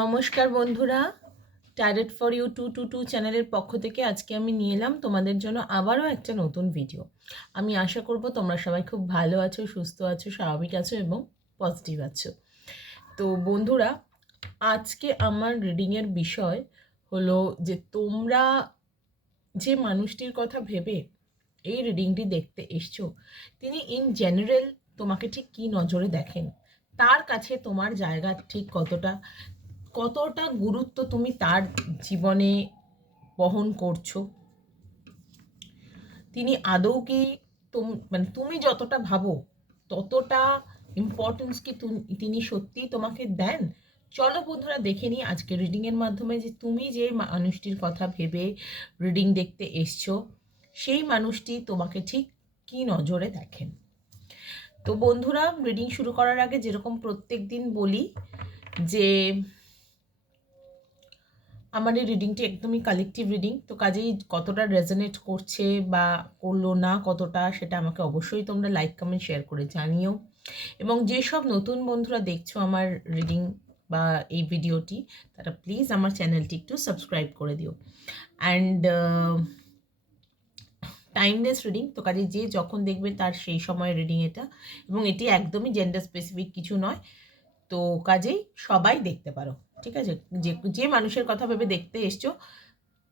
নমস্কার বন্ধুরা target for you two two two চ্যানেলের পক্ষ থেকে আজকে আমি নিয়ে এলাম তোমাদের জন্য আবারও একটা নতুন ভিডিও আমি আশা করব তোমরা সবাই খুব ভালো আছো, সুস্থ আছো, স্বাভাবিক আছো এবং পজিটিভ আছো। তো বন্ধুরা, আজকে আমার রিডিংয়ের বিষয় হলো যে তোমরা যে মানুষটির কথা ভেবে এই রিডিংটি দেখতে এসছো, তিনি ইন জেনারেল তোমাকে ঠিক কী নজরে দেখেন? তার কাছে তোমার জায়গা ঠিক কতটা? কতটা গুরুত্ব তুমি তার জীবনে বহন করছ? তিনি আদৌ কি তুম মানে তুমি যতটা ভাবো, ততটা ইম্পর্টেন্স কি তিনি সত্যি তোমাকে দেন? চলো বন্ধুরা দেখে নিই আজকে রিডিংয়ের মাধ্যমে যে তুমি যে মানুষটির কথা ভেবে রিডিং দেখতে এসছো, সেই মানুষটি তোমাকে ঠিক কি নজরে দেখেন? তো বন্ধুরা রিডিং শুরু করার আগে যেরকম প্রত্যেক দিন বলি যে আমার এই রিডিংটি একদমই কালেকটিভ রিডিং তো কাজেই কতটা রেজনেট করছে বা করল না কতটা সেটা আমাকে অবশ্যই তোমরা লাইক কমেন্ট শেয়ার করে জানিও। এবং যেসব নতুন বন্ধুরা দেখছ আমার রিডিং বা এই ভিডিওটি তারা প্লিজ আমার চ্যানেলটি একটু সাবস্ক্রাইব করে দিও। অ্যান্ড টাইমলেস রিডিং তো কাজে যে যখন দেখবে তার সেই সময় রিডিং এটা, এবং এটি একদমই জেন্ডার স্পেসিফিক কিছু নয়, তো কাজেই সবাই দেখতে পারো। ঠিক আছে? যে যে মানুষের কথা ভেবে দেখতে এসছো,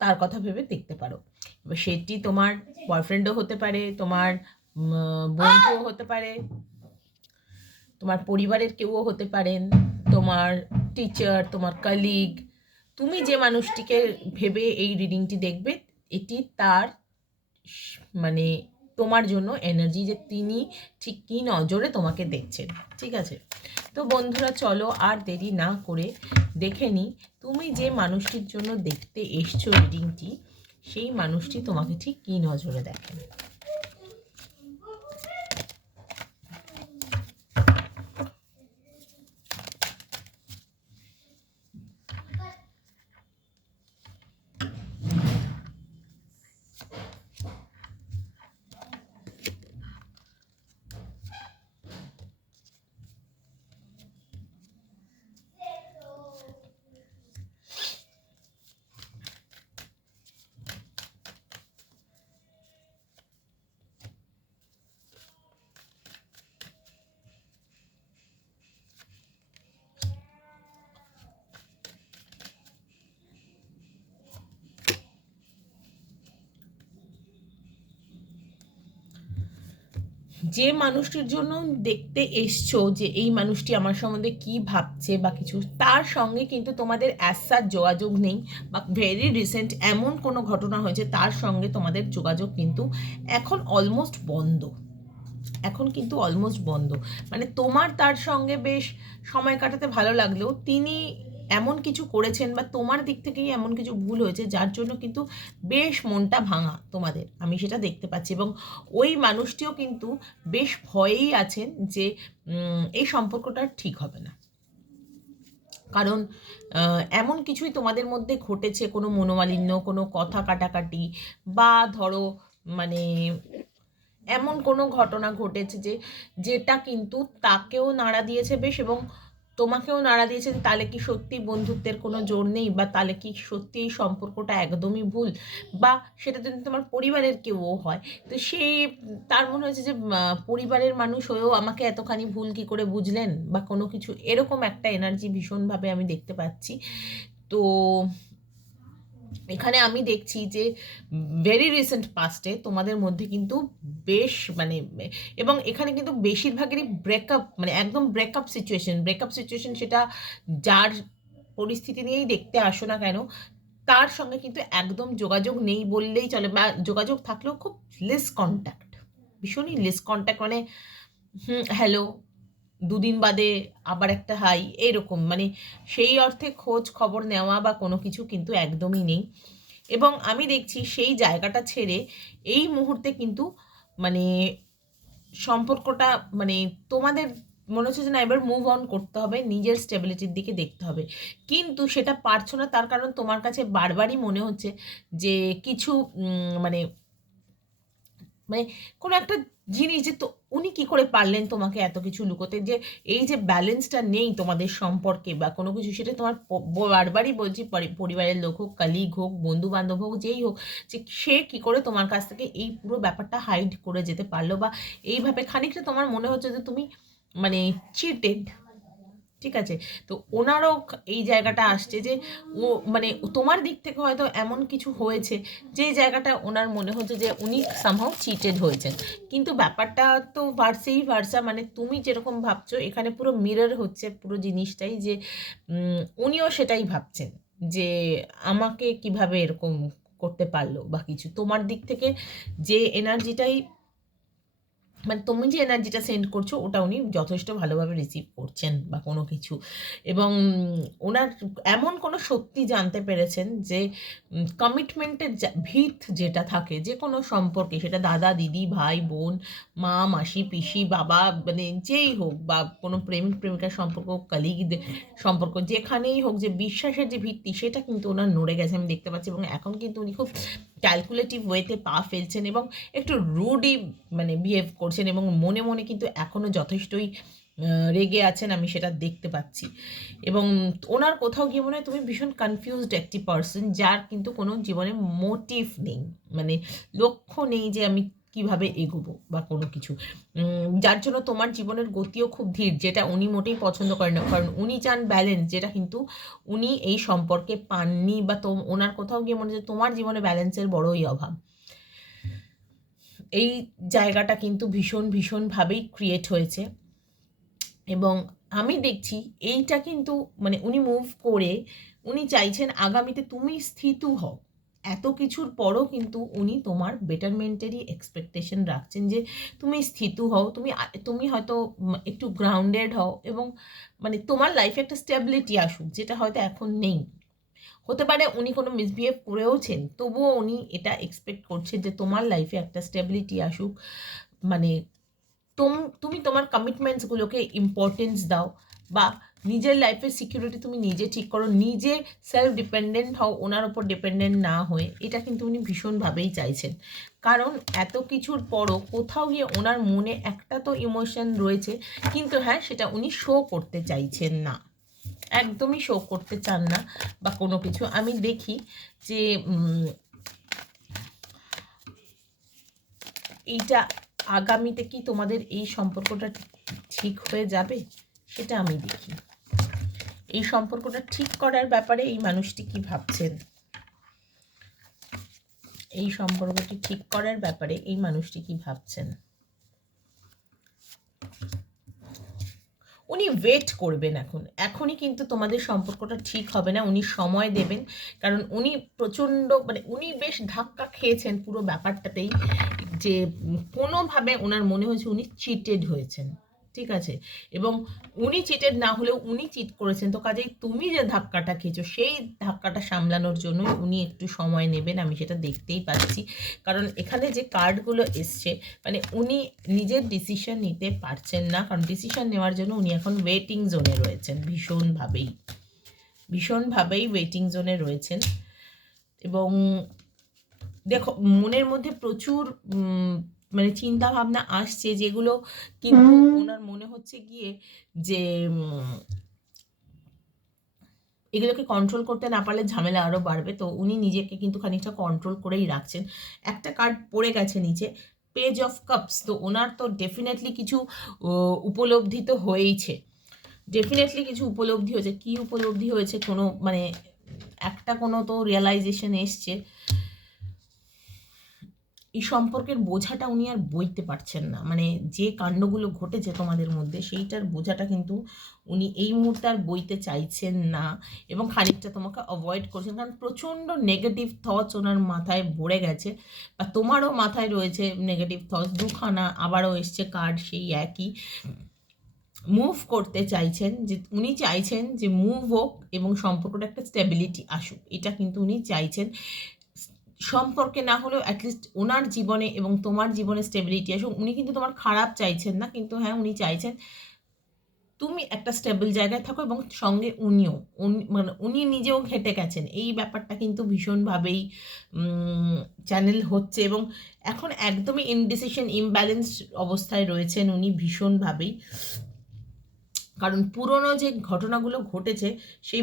তার কথা ভেবে দেখতে পারো। এবার সেটি তোমার বয়ফ্রেন্ডও হতে পারে, তোমার বন্ধুও হতে পারে, তোমার পরিবারের কেউও হতে পারেন, তোমার টিচার তোমার কালিগ তুমি যে মানুষটিকে ভেবে এই রিডিংটি দেখবে, এটি তার মানে তোমার জন্য এনার্জি যে তিনি ঠিক কী নজরে তোমাকে দেখছেন, ঠিক আছে? তো বন্ধুরা, চলো আর দেরি না করে দেখে নিই, তুমি যে মানুষটির জন্য দেখতে এসছো রিডিংটি সেই মানুষটি তোমাকে ঠিক কী নজরে দেখেন যে মানুষটির জন্য দেখতে এসছো যে এই মানুষটি আমার সম্বন্ধে কি ভাবছে বা কিছু, তার সঙ্গে কিন্তু তোমাদের অ্যাসার যোগাযোগ নেই বা ভেরি রিসেন্ট এমন কোনো ঘটনা হয়েছে, তার সঙ্গে তোমাদের যোগাযোগ কিন্তু এখন অলমোস্ট বন্ধ। এখন কিন্তু অলমোস্ট বন্ধ। মানে তোমার তার সঙ্গে বেশ সময় কাটাতে ভালো লাগলেও তিনি এমন কিছু করেছেন বা তোমার দিক থেকেই এমন কিছু ভুল হয়েছে, যার জন্য কিন্তু বেশ মনটা ভাঙা তোমাদের, আমি সেটা দেখতে পাচ্ছি। এবং ওই মানুষটিও কিন্তু বেশ ভয়েই আছেন যে এই সম্পর্কটা ঠিক হবে না। কারণ এমন কিছুই তোমাদের মধ্যে ঘটেছে, কোনো মনোমালিন্য, কোনো কথা কাটাকাটি বা ধরো মানে এমন কোনো ঘটনা ঘটেছে যে, যেটা কিন্তু তাকেও নাড়া দিয়েছে বেশ এবং তোমাকেও নাড়া দিয়েছেন তাহলে কি সত্যি বন্ধুত্বের কোনো জোর নেই বা তাহলে কি সত্যি এই সম্পর্কটা একদমই ভুল বা সেটা যদি তোমার পরিবারের কেউও হয়? তো সেই তার মনে হয়েছে যে পরিবারের মানুষ হয়েও আমাকে এতখানি ভুল কি করে বুঝলেন? বা কোনো কিছু এরকম একটা এনার্জি ভীষণভাবে আমি দেখতে পাচ্ছি। তো এখানে আমি দেখছি যে ভেরি রিসেন্ট পাস্টে তোমাদের মধ্যে কিন্তু বেশ মানে এবং এখানে কিন্তু বেশিরভাগেরই ব্রেকআপ মানে একদম ব্রেকআপ সিচুয়েশন ব্রেকআপ সিচুয়েশন সেটা যার পরিস্থিতি নিয়েই দেখতে আসো না কেন, তার সঙ্গে কিন্তু একদম যোগাযোগ নেই বললেই চলে, বা যোগাযোগ থাকলেও খুব লেস কন্ট্যাক্ট ভীষণই লেস কন্ট্যাক্ট মানে হ্যালো দুদিন বাদে আবার একটা হাই, এরকম। মানে সেই অর্থে খোঁজ খবর নেওয়া বা কোনো কিছু কিন্তু একদমই নেই। এবং আমি দেখছি সেই জায়গাটা ছেড়ে এই মুহূর্তে কিন্তু মানে সম্পর্কটা মানে তোমাদের মনে হচ্ছে যে না, এবার মুভ অন করতে হবে, নিজের স্টেবিলিটির দিকে দেখতে হবে। কিন্তু সেটা পারছ না, তার কারণ তোমার কাছে বারবারই মনে হচ্ছে যে কিছু মানে মানে কোনো একটা জিনিস যে তো উনি কি করে পারলেন তোমাকে এত কিছু লুকোতে? যে এই যে ব্যালেন্সটা নেই তোমাদের সম্পর্কে বা কোনো কিছু, সেটা তোমার বারবারই বলছি পরিবারের লোক হোক কালিগ হোক বন্ধু বান্ধব হোক, যেই হোক, যে সে কি করে তোমার কাছ থেকে এই পুরো ব্যাপারটা হাইড করে যেতে পারল বা এইভাবে খানিকটা তোমার মনে হচ্ছে যে তুমি মানে চিটেড ঠিক আছে? তো ওনারও এই জায়গাটা আসছে যে ও মানে তোমার দিক থেকে হয়তো এমন কিছু হয়েছে যে জায়গাটা ওনার মনে হচ্ছে যে উনি সামহাও চিটেড হয়েছেন। কিন্তু ব্যাপারটা তো ভার্সেই ভার্সা মানে তুমি যেরকম ভাবছ, এখানে পুরো মিরর হচ্ছে পুরো জিনিসটাই যে উনিও সেটাই ভাবছেন যে আমাকে কীভাবে এরকম করতে পারল বা কিছু। তোমার দিক থেকে যে এনার্জিটাই মানে তুমি যে এনার্জিটা সেন্ড করছ, ওটা উনি যথেষ্ট ভালোভাবে রিসিভ করছেন বা কোনো কিছু। এবং ওনার এমন কোনো সত্যি জানতে পেরেছেন যে কমিটমেন্টের ভিত যেটা থাকে, যে কোনো সম্পর্কে, সেটা দাদা, দিদি, ভাই, বোন, মা, মাসি, পিসি, বাবা মানে যেই হোক বা কোনো প্রেমিক, প্রেমিকার সম্পর্ক কালিগ সম্পর্ক, যেখানেই হোক, যে বিশ্বাসের যে ভিত্তি, সেটা কিন্তু ওনার নড়ে গেছে আমি দেখতে পাচ্ছি। এবং এখন কিন্তু উনি খুব ক্যালকুলেটিভ ওয়েতে পা ফেলছেন এবং একটু রুডই মানে বিহেভ করছেন। এবং মনে মনে কিন্তু এখনও যথেষ্টই রেগে আছেন, আমি সেটা দেখতে পাচ্ছি। এবং ওনার কোথাও গিয়ে মনে হয় তুমি ভীষণ কনফিউজড একটি পার্সন যার কিন্তু কোনো জীবনে মোটিভ নেই। মানে লক্ষ্য নেই যে আমি কীভাবে এগোবো বা কোনো কিছু। যার জন্য তোমার জীবনের গতিও খুব ধীর, যেটা উনি মোটেই পছন্দ করেন না। কারণ উনি চান ব্যালেন্স যেটা কিন্তু উনি এই সম্পর্কে পাননি বা তো, ওনার কোথাও গিয়ে মনে হচ্ছে তোমার জীবনে ব্যালেন্সের বড়ই অভাব। এই জায়গাটা কিন্তু ভীষণ ভীষণভাবেই ক্রিয়েট হয়েছে। এবং আমি দেখছি এইটা কিন্তু মানে উনি মুভ করে উনি চাইছেন আগামীতে তুমি স্থিতু হও। এত কিছুর পরও কিন্তু উনি তোমার বেটারমেন্টেরই এক্সপেকটেশন রাখছেন যে তুমি স্থিতু হও, তুমি তুমি হয়তো একটু গ্রাউন্ডেড হও এবং মানে তোমার লাইফে একটা স্টেবিলিটি আসুক, যেটা হয়তো এখন নেই। হতে পারে উনি কোনো মিসবিহেভ করেওছেন, তবুও উনি এটা এক্সপেক্ট করছেন যে তোমার লাইফে একটা স্টেবিলিটি আসুক। মানে তোম, তুমি তোমার কমিটমেন্টসগুলোকে ইম্পর্টেন্স দাও বা নিজের লাইফের সিকিউরিটি তুমি নিজে ঠিক করো, নিজে সেলফ ডিপেন্ডেন্ট হও, ওনার ওপর ডিপেন্ডেন্ট না হয়ে, এটা কিন্তু উনি ভীষণভাবেই চাইছেন। কারণ এত কিছুর পরও কোথাও গিয়ে ওনার মনে একটা তো ইমোশন রয়েছে, কিন্তু হ্যাঁ সেটা উনি শো করতে চাইছেন না। একদমই শো করতে চান না বা কোনো কিছু। আমি দেখি যে এইটা আগামীতে কি তোমাদের এই সম্পর্কটা ঠিক হয়ে যাবে? সেটা আমি দেখি। এই সম্পর্কটা ঠিক করার ব্যাপারে এই মানুষটি কি ভাবছেন? এই সম্পর্কটি ঠিক করার ব্যাপারে এই মানুষটি কি ভাবছেন উনি ওয়েট করবেন এখন। এখনই কিন্তু তোমাদের সম্পর্কটা ঠিক হবে না, উনি সময় দেবেন। কারণ উনি প্রচণ্ড মানে উনি বেশ ধাক্কা খেয়েছেন পুরো ব্যাপারটাতেই যে কোনোভাবে ওনার মনে হয়েছে উনি চিটেড হয়েছেন। ঠিক আছে? এবং উনি চিটেড না হলেও উনি চিট করেছেন। তো কাজেই তুমি যে ধাক্কাটা খেয়েছো, সেই ধাক্কাটা সামলানোর জন্য উনি একটু সময় নেবেন। আমি সেটা দেখতেই পাচ্ছি। কারণ এখানে যে কার্ডগুলো এসছে মানে উনি নিজের ডিসিশন নিতে পারছেন না। কারণ ডিসিশন নেওয়ার জন্য উনি এখন ওয়েটিং জোনে রয়েছেন ভীষণভাবেই। ভীষণভাবেই ওয়েটিং জোনে রয়েছেন। এবং দেখো, মনের মধ্যে প্রচুর মানে চিন্তা ভাবনা আসছে যেগুলো কিন্তু ওনার মনে হচ্ছে গিয়ে যে এগুলোকে কন্ট্রোল করতে না পারলে ঝামেলা আরও বাড়বে। তো উনি নিজেকে কিন্তু খানিকটা কন্ট্রোল করেই রাখছেন। একটা কার্ড পড়ে গেছে নিচে পেজ অফ কাপস তো ওনার তো ডেফিনেটলি কিছু উপলব্ধি তো হয়েইছে। ডেফিনেটলি কিছু উপলব্ধি হয়েছে। কি উপলব্ধি হয়েছে কোনো মানে একটা কোনো তো রিয়েলাইজেশন এসছে। এই সম্পর্কের বোঝাটা উনি আর বইতে পারছেন না। মানে যে কাণ্ডগুলো ঘটেছে তোমাদের মধ্যে, সেইটার বোঝাটা কিন্তু উনি এই মুহূর্তে আর বইতে চাইছেন না এবং খানিকটা তোমাকে অ্যাভয়েড করছেন। কারণ প্রচণ্ড নেগেটিভ থটস ওনার মাথায় ভরে গেছে বা তোমারও মাথায় রয়েছে নেগেটিভ থটস দুখানা আবারও এসছে কার্ড সেই একই। মুভ করতে চাইছেন যে, উনি চাইছেন যে মুভ হোক এবং সম্পর্কটা একটা স্টেবিলিটি আসুক। এটা কিন্তু উনি চাইছেন। সম্পর্কে না হলেও অ্যাটলিস্ট ওনার জীবনে এবং তোমার জীবনে স্টেবিলিটি আসুক, উনি কিন্তু তোমার খারাপ চাইছেন না, কিন্তু হ্যাঁ উনি চাইছেন তুমি একটা স্টেবল জায়গায় থাকো এবং সঙ্গে উনিও, উনি মানে উনি নিজেও ঘেটে গেছেন। এই ব্যাপারটা কিন্তু ভীষণভাবেই চ্যানেল হচ্ছে এবং এখন একদমই ইনডিসিশন ইমব্যালেন্স অবস্থায় রয়েছেন উনি ভীষণভাবেই। কারণ পুরনো যে ঘটনাগুলো ঘটেছে, সেই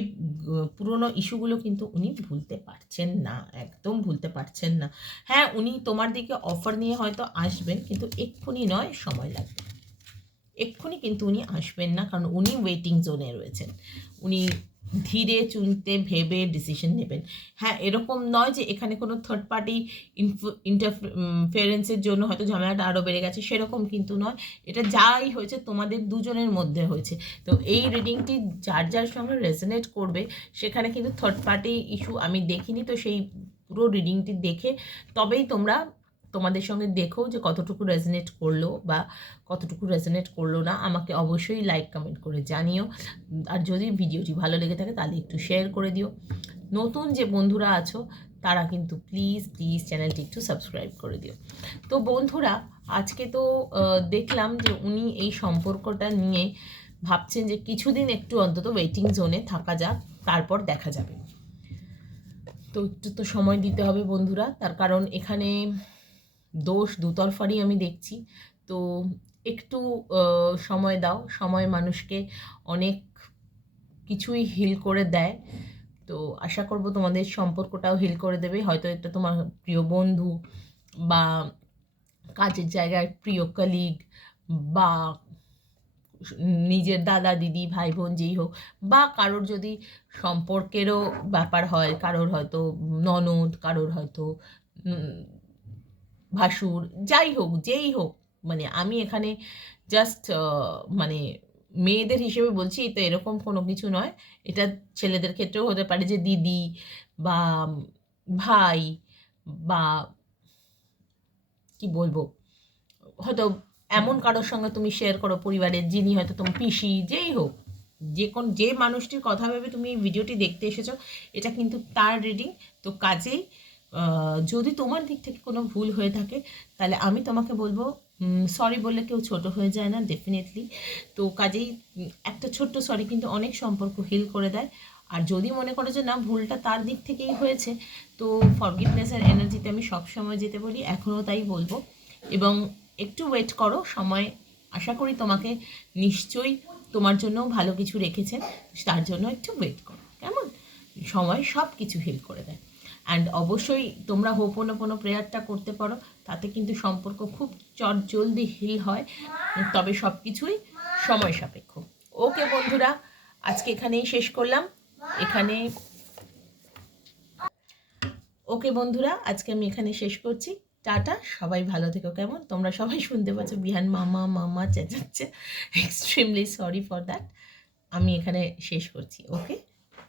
পুরনো ইস্যুগুলো কিন্তু উনি ভুলতে পারছেন না, একদম ভুলতে পারছেন না। হ্যাঁ উনি তোমার দিকে অফার নিয়ে হয়তো আসবেন, কিন্তু এক্ষুনি নয়, সময় লাগবে। এক্ষুনি কিন্তু উনি আসবেন না, কারণ উনি ওয়েটিং জোনে রয়েছেন। উনি ধীরে চুনতে ভেবে ডিসিশন নেবেন। হ্যাঁ এরকম নয় যে এখানে কোনো থার্ড পার্টি ইন্টারফারেন্সের জন্য হয়তো ঝামেলাটা আরও বেড়ে গেছে, সেরকম কিন্তু নয়। এটা যাই হয়েছে তোমাদের দুজনের মধ্যে হয়েছে। তো এই রিডিংটি যার যার সঙ্গে রেজনেট করবে, সেখানে কিন্তু থার্ড পার্টি ইস্যু আমি দেখিনি। তো সেই পুরো রিডিংটি দেখে তবেই তোমরা তোমাদের সঙ্গে দেখো যে কতটুকু রেজনেট করল বা কতটুকু রেজনেট করল না, আমাকে অবশ্যই লাইক কমেন্ট করে জানিও। আর যদি ভিডিওটি ভালো লেগে থাকে তাহলে একটু শেয়ার করে দিও। নতুন যে বন্ধুরা আছো, তারা কিন্তু প্লিজ প্লিজ চ্যানেলটি একটু সাবস্ক্রাইব করে দিও। তো বন্ধুরা, আজকে তো দেখলাম যে উনি এই সম্পর্কটা নিয়ে ভাবছেন যে কিছুদিন একটু অন্তত ওয়েটিং জোনে থাকা যাক, তারপর দেখা যাবে। তো একটু তো সময় দিতে হবে বন্ধুরা, তার কারণ এখানে দোষ দুতরফারই আমি দেখছি। তো একটু সময় দাও। সময় মানুষকে অনেক কিছুই হিল করে দেয়। তো আশা করব তোমাদের সম্পর্কটাও হিল করে দেবে। হয়তো এটা তোমার প্রিয় বন্ধু বা কাজের জায়গায় প্রিয় কলিগ বা নিজের দাদা, দিদি, ভাই, বোন যেই হোক বা কারোর যদি সম্পর্কেরও ব্যাপার হয়, কারোর হয়তো ননদ, কারোর হয়তো ভাসুর, যাই হোক, যেই হোক মানে আমি এখানে জাস্ট মানে মেয়েদের হিসেবে বলছি তো এরকম কোনো কিছু নয়। এটা ছেলেদের ক্ষেত্রেও হতে পারে যে দিদি বা ভাই বা কি বলব, হয়তো এমন কারোর সঙ্গে তুমি শেয়ার করো পরিবারের, যিনি হয়তো তোমার পিসি, যেই হোক, যে কোন, যে মানুষটির কথা ভেবে তুমি ভিডিওটি দেখতে এসেছ, এটা কিন্তু তার রিডিং তো কাজেই যদি তোমার দিক থেকে কোনো ভুল হয়ে থাকে, তাহলে আমি তোমাকে বলব সরি বললে কেউ ছোট হয়ে যায় না ডেফিনেটলি তো কাজেই একটা ছোট্ট সরি কিন্তু অনেক সম্পর্ক হিল করে দেয়। আর যদি মনে করো যে না, ভুলটা তার দিক থেকেই হয়েছে, তো ফরগিভনেসের এনার্জিতে আমি সবসময় যেতে বলি, এখনও তাই বলব। এবং একটু ওয়েট করো, সময় আশা করি তোমাকে নিশ্চয়ই তোমার জন্য ভালো কিছু রেখেছেন তার জন্য একটু ওয়েট করো, কেমন? সময় সব কিছু হিল করে দেয়। অ্যান্ড অবশ্যই তোমরা হোপনোপনো প্রেয়ারটা করতে পারো, তাতে কিন্তু সম্পর্ক খুব চট জলদি হিল হয়। তবে সব কিছুই সময় সাপেক্ষ। ওকে বন্ধুরা, আজকে এখানেই শেষ করলাম। এখানে ওকে বন্ধুরা, আজকে আমি এখানে শেষ করছি। টাটা, সবাই ভালো থেকো কেমন? তোমরা সবাই শুনতে পাচ্ছ বিহান মামা মামা, চেঁচাচ্ছে। এক্সট্রিমলি সরি ফর দ্যাট আমি এখানে শেষ করছি ওকে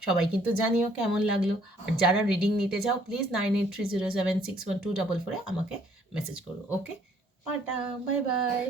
সবাই কিন্তু জানিও কেমন লাগল। আর যারা রিডিং নিতে চাও please nine eight three zero seven six one two double ফোরে আমাকে মেসেজ করো ওকে পাটা বাই বাই